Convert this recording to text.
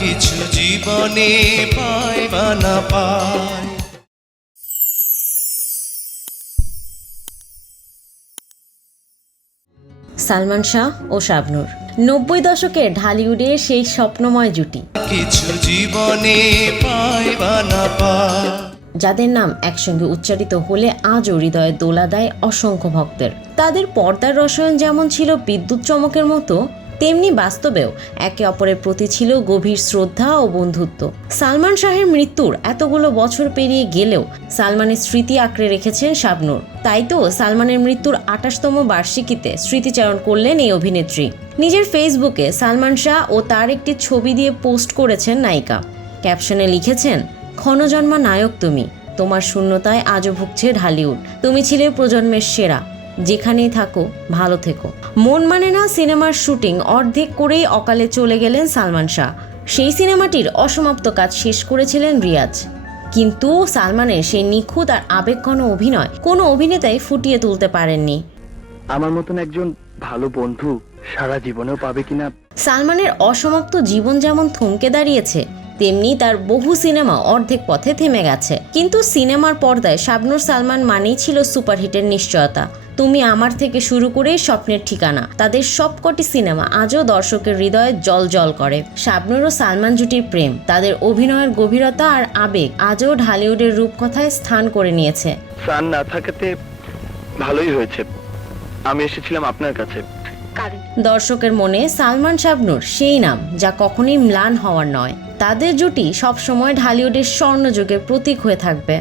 কিছু জীবনে পায় বা না পায়। সালমান শাহ ও শাবনূর 90 দশকের ঢালিউডের সেই স্বপ্নময় জুটি, কিছু জীবনে পায় বা না পায়, যাদের নাম একসঙ্গে উচ্চারিত হলে আজও হৃদয়ে দোলা দেয় অসংখ্য ভক্তের। তাদের পর্দার রসায়ন যেমন ছিল বিদ্যুৎ চমকের মতো, তেমনি বাস্তবেও একে অপরের প্রতি ছিল গভীর শ্রদ্ধা ও বন্ধুত্ব। সালমান শাহের মৃত্যুর এতগুলো বছর পেরিয়ে গেলেও সালমানের স্মৃতি আঁকড়ে রেখেছেন শাবনূর। তাই তো সালমানের মৃত্যুর 28তম বার্ষিকীতে স্মৃতিচারণ করলেন এই অভিনেত্রী। নিজের ফেসবুকে সালমান শাহ ও তার একটি ছবি দিয়ে পোস্ট করেছেন নায়িকা। ক্যাপশনে লিখেছেন, ক্ষণজন্মা নায়ক তুমি, তোমার শূন্যতায় আজও ভুগছে ঢালিউড, তুমি ছিলে প্রজন্মের সেরা, যেখানেই থাকো ভালো থেকো। মন মানে না সিনেমার শুটিং অর্ধেক করেই অকালে চলে গেলেন সালমান শাহ। সেই সিনেমাটির অসমাপ্ত কাজ শেষ করেছিলেন রিয়াজ, কিন্তু সালমানের সেই নিখুঁত আর আবেগঘন অভিনয় কোনো অভিনেতাই ফুটিয়ে তুলতে পারেননি। আমার মতন একজন ভালো বন্ধু সারা জীবনেও পাবে কিনা। সালমানের অসমাপ্ত জীবন যেমন থমকে দাঁড়িয়েছে, তেমনি তার বহু সিনেমা অর্ধেক পথে থেমে গেছে। কিন্তু সিনেমার পর্দায় শাবনূর সালমান মানেই ছিল সুপারহিটের নিশ্চয়তা। তুমি আমার থেকে শুরু করে স্বপ্নের ঠিকানা, তাদের সবকটি সিনেমা আজও দর্শকের হৃদয়ে জল করে। শাবনূর ও সালমান জুটির প্রেম, তাদের অভিনয়ের গভীরতা আর আবেগ আজও ঢালিউডের রূপকথায় স্থান করে নিয়েছে। প্রাণ না থাকাতে ভালোই হয়েছে, আমি এসেছিলাম আপনার কাছে। দর্শকের মনে সালমান শাবনূর সেই নাম যা কখনোই ম্লান হওয়ার নয়। তাদের জুটি সবসময় ঢালিউডের স্বর্ণযুগের প্রতীক হয়ে থাকবে।